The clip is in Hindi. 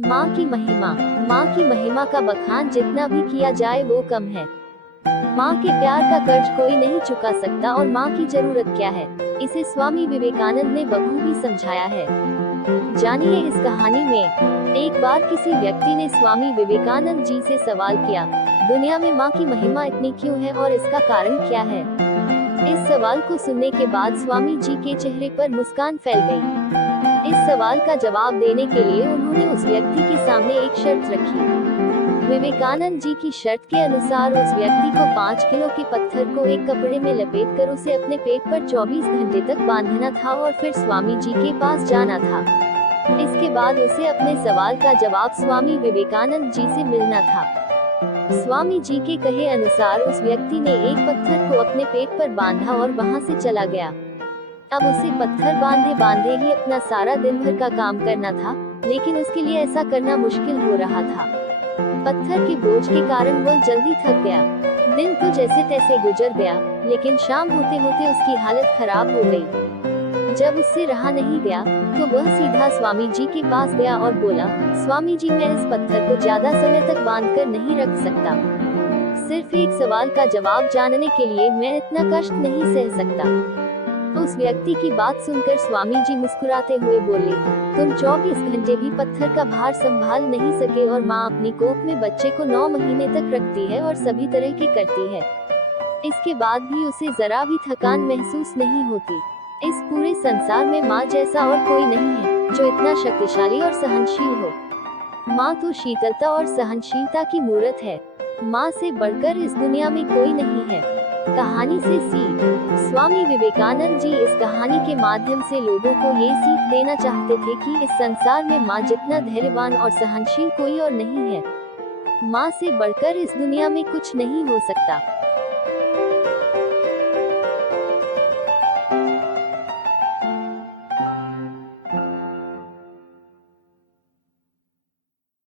माँ की महिमा। माँ की महिमा का बखान जितना भी किया जाए वो कम है। माँ के प्यार का कर्ज कोई नहीं चुका सकता और माँ की जरूरत क्या है, इसे स्वामी विवेकानंद ने बखूबी समझाया है। जानिए इस कहानी में। एक बार किसी व्यक्ति ने स्वामी विवेकानंद जी से सवाल किया, दुनिया में माँ की महिमा इतनी क्यों है और इसका कारण क्या है? इस सवाल को सुनने के बाद स्वामी जी के चेहरे पर मुस्कान फैल गई। इस सवाल का जवाब देने के लिए उन्होंने उस व्यक्ति के सामने एक शर्त रखी। विवेकानंद जी की शर्त के अनुसार उस व्यक्ति को 5 किलो के पत्थर को एक कपड़े में लपेटकर उसे अपने पेट पर 24 घंटे तक बांधना था और फिर स्वामी जी के पास जाना था। इसके बाद उसे अपने सवाल का जवाब स्वामी विवेकानंद जी से मिलना था। स्वामी जी के कहे अनुसार उस व्यक्ति ने एक पत्थर को अपने पेट पर बांधा और वहां से चला गया। अब उसे पत्थर बांधे बांधे ही अपना सारा दिन भर का काम करना था, लेकिन उसके लिए ऐसा करना मुश्किल हो रहा था। पत्थर के बोझ के कारण वह जल्दी थक गया। दिन तो जैसे तैसे गुजर गया, लेकिन शाम होते होते उसकी हालत खराब हो गई। जब उससे रहा नहीं गया, तो वह सीधा स्वामी जी के पास गया और बोला, स्वामी जी, मैं इस पत्थर को ज्यादा समय तक बांधकर नहीं रख सकता। सिर्फ एक सवाल का जवाब जानने के लिए मैं इतना कष्ट नहीं सह सकता। उस व्यक्ति की बात सुनकर स्वामी जी मुस्कुराते हुए बोले, तुम 24 घंटे भी पत्थर का भार संभाल नहीं सके और माँ अपनी कोख में बच्चे को 9 महीने तक रखती है और सभी तरह की करती है। इसके बाद भी उसे जरा भी थकान महसूस नहीं होती। इस पूरे संसार में माँ जैसा और कोई नहीं है जो इतना शक्तिशाली और सहनशील हो। माँ तो शीतलता और सहनशीलता की मूर्त है। माँ से बढ़कर इस दुनिया में कोई नहीं है। कहानी से सीख। स्वामी विवेकानंद जी इस कहानी के माध्यम से लोगों को ये सीख देना चाहते थे कि इस संसार में माँ जितना धैर्यवान और सहनशील कोई और नहीं है। माँ से बढ़कर इस दुनिया में कुछ नहीं हो सकता।